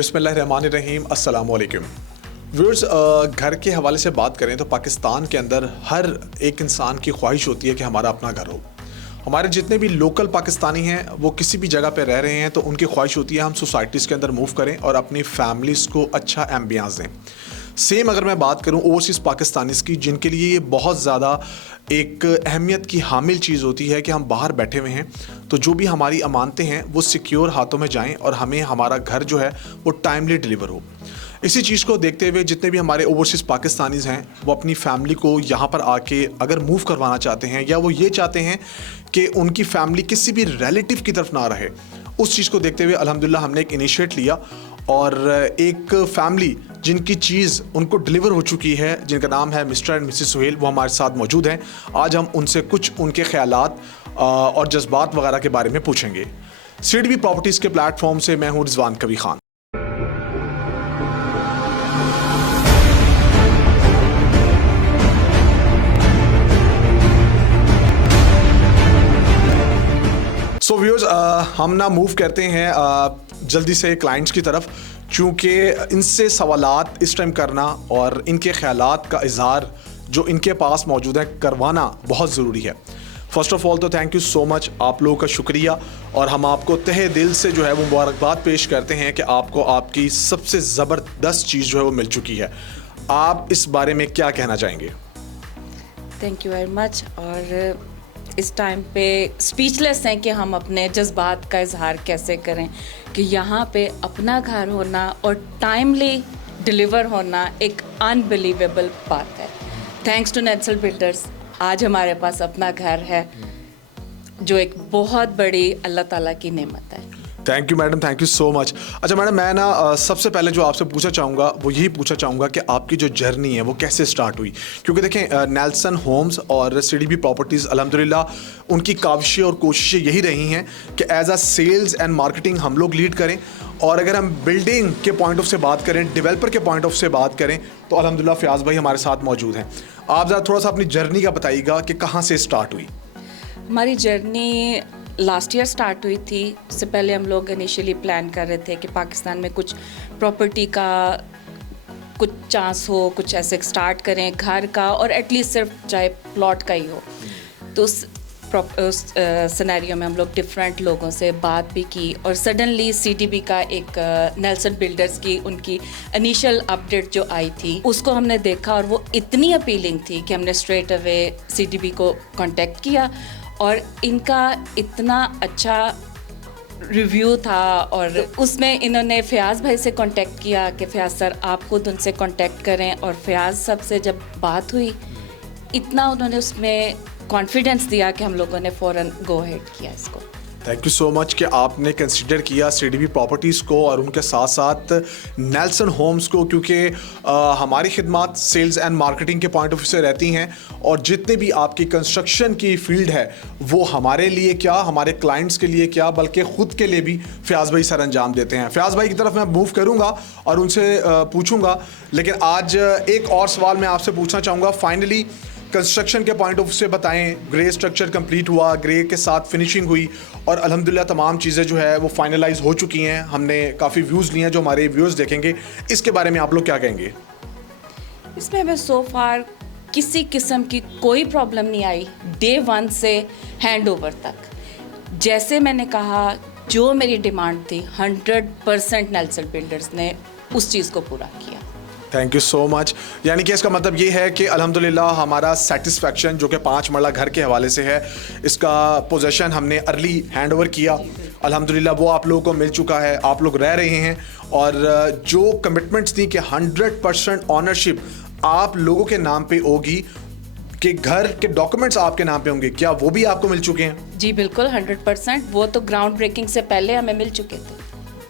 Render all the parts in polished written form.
बिस्मिल्लाहिर्रहमानिर्रहीम, अस्सलाम वालेकुम। व्यूअर्स, घर के हवाले से बात करें तो पाकिस्तान के अंदर हर एक इंसान की ख्वाहिश होती है कि हमारा अपना घर हो। हमारे जितने भी लोकल पाकिस्तानी हैं वो किसी भी जगह पे रह रहे हैं तो उनकी ख्वाहिश होती है हम सोसाइटीज़ के अंदर मूव करें और अपनी फैमिलीज़ को अच्छा एम्बियंस दें। सेम अगर मैं बात करूं ओवरसीज़ पाकिस्तानीज़ की, जिनके लिए ये बहुत ज़्यादा एक अहमियत की हामिल चीज़ होती है कि हम बाहर बैठे हुए हैं तो जो भी हमारी अमानतें हैं वो सिक्योर हाथों में जाएं और हमें हमारा घर जो है वो टाइमली डिलीवर हो। इसी चीज़ को देखते हुए जितने भी हमारे ओवरसीज़ पाकिस्तानीज़ हैं वो अपनी फैमिली को यहाँ पर आके अगर मूव करवाना चाहते हैं या वो ये चाहते हैं कि उनकी फैमिली किसी भी रिलेटिव की तरफ ना रहे, उस चीज़ को देखते हुए अल्हम्दुलिल्लाह हमने एक इनिशिएट लिया और एक फैमिली जिनकी चीज़ उनको डिलीवर हो चुकी है, जिनका नाम है मिस्टर एंड मिसेस सुहेल, वो हमारे साथ मौजूद हैं। आज हम उनसे कुछ उनके ख्यालात और जज्बात वगैरह के बारे में पूछेंगे। सीडीबी प्रॉपर्टीज़ के प्लेटफॉर्म से मैं हूँ रिजवान कवी खान। सो व्यूअर्स, हम ना मूव करते हैं जल्दी से क्लाइंट्स की तरफ, क्योंकि इनसे सवालात इस टाइम करना और इनके ख्यालात का इजहार जो इनके पास मौजूद है करवाना बहुत ज़रूरी है। फ़र्स्ट ऑफ़ ऑल तो थैंक यू सो मच, आप लोगों का शुक्रिया, और हम आपको तहे दिल से जो है वो मुबारकबाद पेश करते हैं कि आपको आपकी सबसे ज़बरदस्त चीज़ जो है वो मिल चुकी है। आप इस बारे में क्या कहना चाहेंगे? Thank you very much. और इस टाइम पे स्पीचलेस हैं कि हम अपने जज्बात का इजहार कैसे करें कि यहाँ पे अपना घर होना और टाइमली डिलीवर होना एक अनबिलीवेबल बात है। थैंक्स टू नेल्सन बिल्डर्स आज हमारे पास अपना घर है, जो एक बहुत बड़ी अल्लाह ताला की नेमत है। Thank you madam, thank you so much. अच्छा मैडम, मैं ना सबसे पहले जो आपसे पूछना चाहूँगा वो यही पूछना चाहूँगा कि आपकी जो जर्नी है वो कैसे स्टार्ट हुई, क्योंकि देखें नेल्सन होम्स और सीडीबी प्रॉपर्टीज़ अल्हम्दुलिल्लाह उनकी काविशें और कोशिशें यही रही हैं कि as a sales and marketing हम लोग लीड करें, और अगर हम बिल्डिंग के पॉइंट ऑफ से बात करें, डेवलपर के पॉइंट ऑफ से बात करें तो अल्हम्दुलिल्लाह फ़याज़ भाई हमारे साथ मौजूद हैं। आप ज़रा थोड़ा सा अपनी जर्नी का बताइएगा कि कहाँ से स्टार्ट हुई। हमारी जर्नी लास्ट ईयर स्टार्ट हुई थी। उससे पहले हम लोग इनिशियली प्लान कर रहे थे कि पाकिस्तान में कुछ प्रॉपर्टी का कुछ चांस हो, कुछ ऐसे स्टार्ट करें घर का, और एटलीस्ट सिर्फ चाहे प्लॉट का ही हो। तो उस सिनेरियो में हम लोग डिफरेंट लोगों से बात भी की, और सडनली सीडीबी का एक नेल्सन बिल्डर्स की उनकी इनिशियल अपडेट जो आई थी उसको हमने देखा और वो इतनी अपीलिंग थी कि हमने स्ट्रेट अवे सीडीबी को कांटेक्ट किया, और इनका इतना अच्छा रिव्यू था और उसमें इन्होंने फ़याज़ भाई से कांटेक्ट किया कि फ़याज़ सर आप खुद उनसे कांटेक्ट करें, और फ़याज़ साहब से जब बात हुई इतना उन्होंने उसमें कॉन्फिडेंस दिया कि हम लोगों ने फ़ौरन गो अहेड किया इसको। थैंक यू सो मच कि आपने कंसिडर किया सीडीबी प्रॉपर्टीज़ को और उनके साथ साथ नेल्सन होम्स को, क्योंकि हमारी खिदमत सेल्स एंड मार्केटिंग के पॉइंट ऑफ व्यू से रहती हैं, और जितने भी आपकी कंस्ट्रक्शन की फील्ड है वो हमारे लिए क्या, हमारे क्लाइंट्स के लिए क्या, बल्कि ख़ुद के लिए भी फ़याज़ भाई सर अंजाम देते हैं। फ़याज़ भाई की तरफ मैं मूव करूँगा और उनसे पूछूँगा, लेकिन आज एक और सवाल मैं आपसे पूछना चाहूँगा। फाइनली कंस्ट्रक्शन के पॉइंट ऑफ से बताएं, ग्रे स्ट्रक्चर कंप्लीट हुआ, ग्रे के साथ फिनिशिंग हुई और अल्हम्दुलिल्लाह तमाम चीज़ें जो है वो फाइनलाइज हो चुकी हैं। हमने काफ़ी व्यूज़ लिए हैं जो हमारे व्यूअर्स देखेंगे, इसके बारे में आप लोग क्या कहेंगे? इसमें हमें सो फार किसी किस्म की कोई प्रॉब्लम नहीं आई डे 1 से हैंड ओवर तक। जैसे मैंने कहा जो मेरी डिमांड थी 100% नेल्सन बिल्डर्स ने उस चीज़ को पूरा किया। Thank you so much. यानी कि इसका मतलब ये है कि अल्हम्दुलिल्लाह हमारा सेटिस्फेक्शन जो कि 5 मरला घर के हवाले से है, इसका पोजेसन हमने अर्ली हैंड ओवर किया, अल्हम्दुलिल्लाह वो आप लोगों को मिल चुका है, आप लोग रह रहे हैं, और जो कमिटमेंट्स थी कि 100% ऑनरशिप आप लोगों के नाम पे होगी, कि घर के डॉक्यूमेंट्स आपके नाम पे होंगे, क्या वो भी आपको मिल चुके हैं? जी बिल्कुल 100%, वो तो ग्राउंड ब्रेकिंग से पहले हमें मिल चुके थे।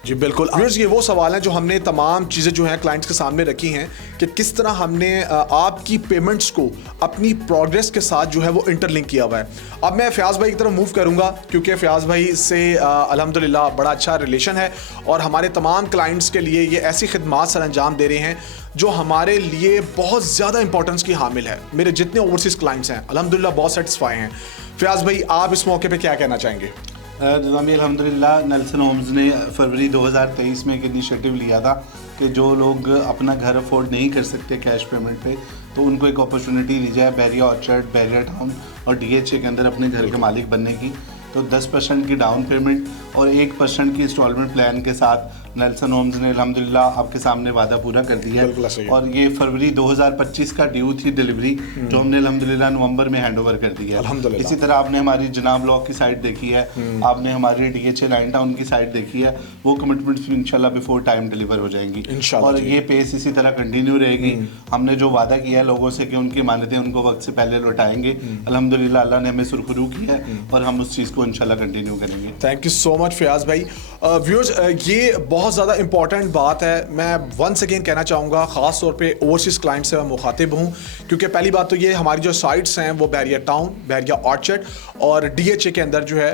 जी बिल्कुल। व्यूअर्स, ये वो सवाल हैं जो हमने तमाम चीज़ें जो हैं क्लाइंट्स के सामने रखी हैं कि किस तरह हमने आपकी पेमेंट्स को अपनी प्रोग्रेस के साथ जो है वो इंटरलिंक किया हुआ है। अब मैं फ़याज़ भाई की तरफ मूव करूंगा, क्योंकि फ़याज़ भाई से अल्हम्दुलिल्लाह बड़ा अच्छा रिलेशन है और हमारे तमाम क्लाइंट्स के लिए ये ऐसी खिदमात सर अंजाम दे रहे हैं जो हमारे लिए बहुत ज़्यादा इंपॉर्टेंस की हामिल है। मेरे जितने ओवरसीज़ क्लाइंट्स हैं अल्हम्दुलिल्लाह बहुत सेटिस्फाई हैं। फ़याज़ भाई, आप इस मौके पर क्या कहना चाहेंगे? निज़ामी अल्हम्दुलिल्लाह नेल्सन होम्स ने फरवरी 2023 में एक इनिशिएटिव लिया था कि जो लोग अपना घर अफोर्ड नहीं कर सकते कैश पेमेंट पे, तो उनको एक अपॉर्चुनिटी दी जाए बैरिया ऑर्चर्ड, बैरिया टाउन और DHA के अंदर अपने घर के मालिक बनने की। तो 10% की डाउन पेमेंट और 1% की इंस्टॉलमेंट प्लान के साथ नेल्सन होम्स ने अल्हम्दुलिल्लाह आपके सामने वादा पूरा कर दिया है। और ये फरवरी 2025 का ड्यू थी डिलीवरी, जो हमने अल्हम्दुलिल्लाह नवंबर में हैंडओवर कर दिया है। इसी तरह आपने हमारी जनाब ब्लॉक की साइट देखी है, आपने हमारी DHA लाइन टाउन की साइट देखी है, वो कमिटमेंट्स इंशाल्लाह बिफोर टाइम डिलीवर हो जाएंगी और ये पेस इसी तरह कंटिन्यू रहेगी। हमने जो वादा किया है लोगों से कि उनकी मानतें उनको वक्त से पहले लौटाएंगे, अल्हम्दुलिल्लाह अल्लाह ने हमें सुरखरू किया है और हम उस चीज़ को इंशाल्लाह कंटिन्यू करेंगे। Thank you so much Fayaz भाई। व्यूअर्स, ये बहुत ज़्यादा इंपॉर्टेंट बात है। मैं वंस अगेन कहना चाहूँगा, ख़ास तौर पे ओवरसीज़ क्लाइंट से मैं मुखातिब हूँ, क्योंकि पहली बात तो ये हमारी जो साइट्स हैं वो बैरिया टाउन, बैरिया ऑर्चर्ड और DHA के अंदर जो है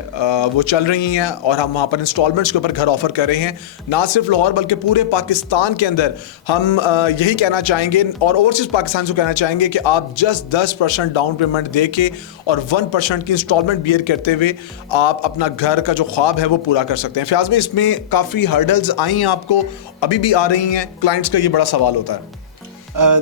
वो चल रही हैं और हम वहाँ पर इंस्टॉलमेंट्स के ऊपर घर ऑफर कर रहे हैं। ना सिर्फ लाहौर बल्कि पूरे पाकिस्तान के अंदर हम यही कहना चाहेंगे और ओवरसीज़ पाकिस्तान से कहना चाहेंगे कि आप जस्ट 10% डाउन पेमेंट दे के और 1% की इंस्टॉलमेंट बियर करते हुए आप अपना घर का जो ख्वाब है वो पूरा कर सकते हैं। फयाज भाई, इसमें काफ़ी हर्डल्स आई हैं, आपको अभी भी आ रही हैं, क्लाइंट्स का ये बड़ा सवाल होता है।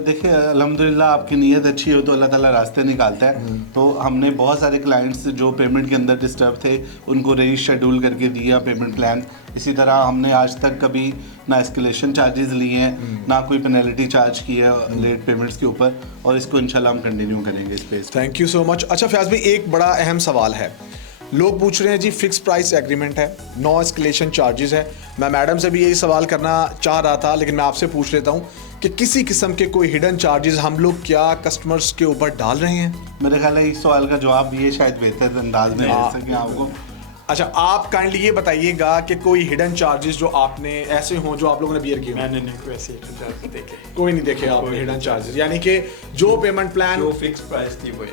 देखिए अल्हम्दुलिल्लाह आपकी नीयत अच्छी हो तो अल्लाह ताला रास्ते निकालता है। तो हमने बहुत सारे क्लाइंट्स जो पेमेंट के अंदर डिस्टर्ब थे उनको रीशेड्यूल करके दिया पेमेंट प्लान। इसी तरह हमने आज तक कभी ना एस्केलेशन चार्जेस लिए हैं, ना कोई पेनल्टी चार्ज की है लेट पेमेंट्स के ऊपर, और इसको इंशाल्लाह हम कंटिन्यू करेंगे इस पे। Thank you so much. अच्छा फयाज भाई, एक बड़ा अहम सवाल है, लोग पूछ रहे हैं जी फिक्स प्राइस एग्रीमेंट है, नो एस्केलेशन चार्जेस है। मैं मैडम से भी यही सवाल करना चाह रहा था, लेकिन मैं आपसे पूछ लेता हूँ कि किसी किस्म के कोई हिडन चार्जेस हम लोग क्या कस्टमर्स के ऊपर डाल रहे हैं? मेरे ख्याल है इस सवाल का जवाब ये शायद बेहतर अंदाज में दे सकें आपको। अच्छा, आप काइंडली ये बताइएगा कि कोई हिडन चार्जेस जो आपने ऐसे हों जो आप लोगों ने बियर किए? मैंने नहीं कोई ऐसे हिडन चार्जेस देखे, कोई नहीं देखे आपने हिडन चार्जेस, यानी कि जो पेमेंट प्लान जो फिक्स प्राइस थी वो।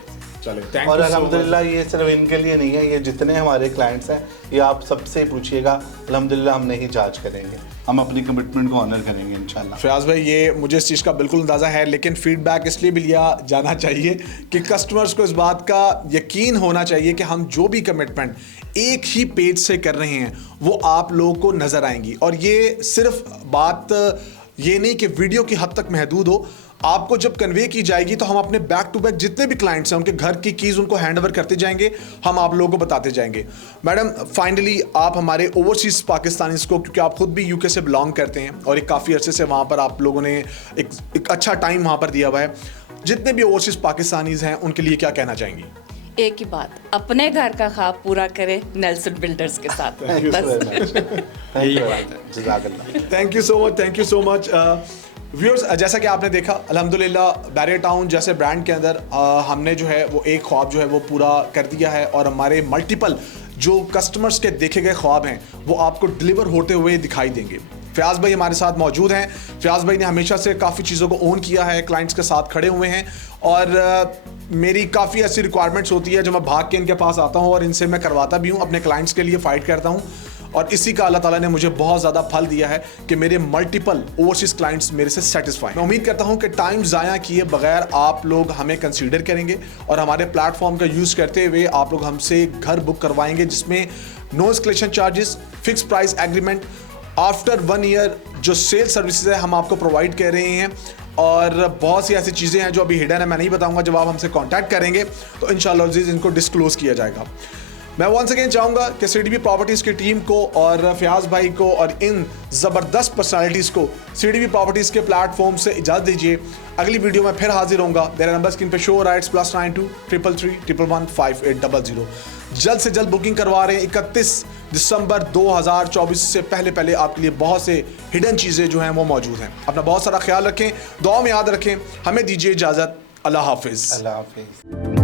चले, थैंक और यू। अल्हम्दुलिल्लाह ये सिर्फ इनके लिए नहीं है, ये जितने हमारे क्लाइंट्स हैं ये आप सबसे पूछिएगा, अल्हम्दुलिल्लाह हम नहीं चार्ज करेंगे, हम अपनी कमिटमेंट को ऑनर करेंगे इंशाल्लाह। फयाज भाई, ये मुझे इस चीज़ का बिल्कुल अंदाज़ा है, लेकिन फीडबैक इसलिए भी लिया जाना चाहिए कि कस्टमर्स को इस बात का यकीन होना चाहिए कि हम जो भी कमिटमेंट एक ही पेज से कर रहे हैं वो आप लोगों को नज़र आएंगी। और ये सिर्फ बात ये नहीं कि वीडियो की हद तक महदूद हो, आपको जब कन्वे की जाएगी तो हम अपने बैक टू बैक जितने भी क्लाइंट्स हैं उनके घर की कीज़ उनको हैंड ओवर करते जाएंगे, हम आप लोगों को बताते जाएंगे। मैडम, फाइनली आप हमारे ओवरसीज़ पाकिस्तानीज़ को, क्योंकि आप खुद भी यूके से बिलोंग करते हैं और एक काफ़ी अरसे से वहाँ पर आप लोगों ने एक अच्छा टाइम वहाँ पर दिया हुआ है, जितने भी ओवरसीज़ पाकिस्तानीज़ हैं उनके लिए क्या कहना चाहेंगी? एक ही बात, अपने घर का ख्वाब पूरा करें नेल्सन बिल्डर्स के साथ। Thank you so much, thank you so much. Viewers, जैसा कि आपने देखा अल्हम्दुलिल्लाह बैरिया टाउन जैसे ब्रांड के अंदर हमने जो है वो एक ख्वाब जो है वो पूरा कर दिया है और हमारे मल्टीपल जो कस्टमर्स के देखे गए ख्वाब हैं वो आपको डिलीवर होते हुए दिखाई देंगे। फयाज भाई हमारे साथ मौजूद हैं। फयाज भाई ने हमेशा से काफ़ी चीज़ों को ओन किया है, क्लाइंट्स के साथ खड़े हुए हैं और मेरी काफ़ी ऐसी रिक्वायरमेंट्स होती है जो मैं भाग के इनके पास आता हूँ और इनसे मैं करवाता भी हूँ, अपने क्लाइंट्स के लिए फ़ाइट करता हूँ और इसी का अल्लाह ताला ने मुझे बहुत ज़्यादा फल दिया है कि मेरे मल्टीपल ओवरसीज़ क्लाइंट्स मेरे से सेटिस्फाई। मैं उम्मीद करता हूँ कि टाइम ज़ाया किए बगैर आप लोग हमें कंसीडर करेंगे और हमारे प्लेटफॉर्म का यूज़ करते हुए आप लोग हमसे घर बुक करवाएंगे जिसमें no escalation charges, fix price agreement, after 1 year जो सेल सर्विसेज है हम आपको प्रोवाइड कर रहे हैं और बहुत सी ऐसी चीज़ें हैं जो अभी हिडन है, मैं नहीं बताऊंगा। जब आप हमसे कांटेक्ट करेंगे तो इंशाल्लाह अज़ीज़ इनको डिस्क्लोज़ किया जाएगा। मैं वंस अगेन चाहूँगा कि CDB प्रॉपर्टीज़ की टीम को और फयाज भाई को और इन ज़बरदस्त पर्सनालिटीज़ को CDB प्रॉपर्टीज़ के प्लेटफॉर्म से इजाज़त दीजिए। अगली वीडियो में फिर हाजिर होऊंगा। मेरा नंबर स्क्रीन पे शो हो रहा है, +92 333 111 5800। जल्द से जल्द बुकिंग करवा रहे हैं। 31 दिसंबर 2024 से पहले आपके लिए बहुत से हिडन चीज़ें जो हैं वो मौजूद हैं। अपना बहुत सारा ख्याल रखें, दुआ में याद रखें। हमें दीजिए इजाज़त। अल्लाह हाफिज़। अल्लाह हाफिज़।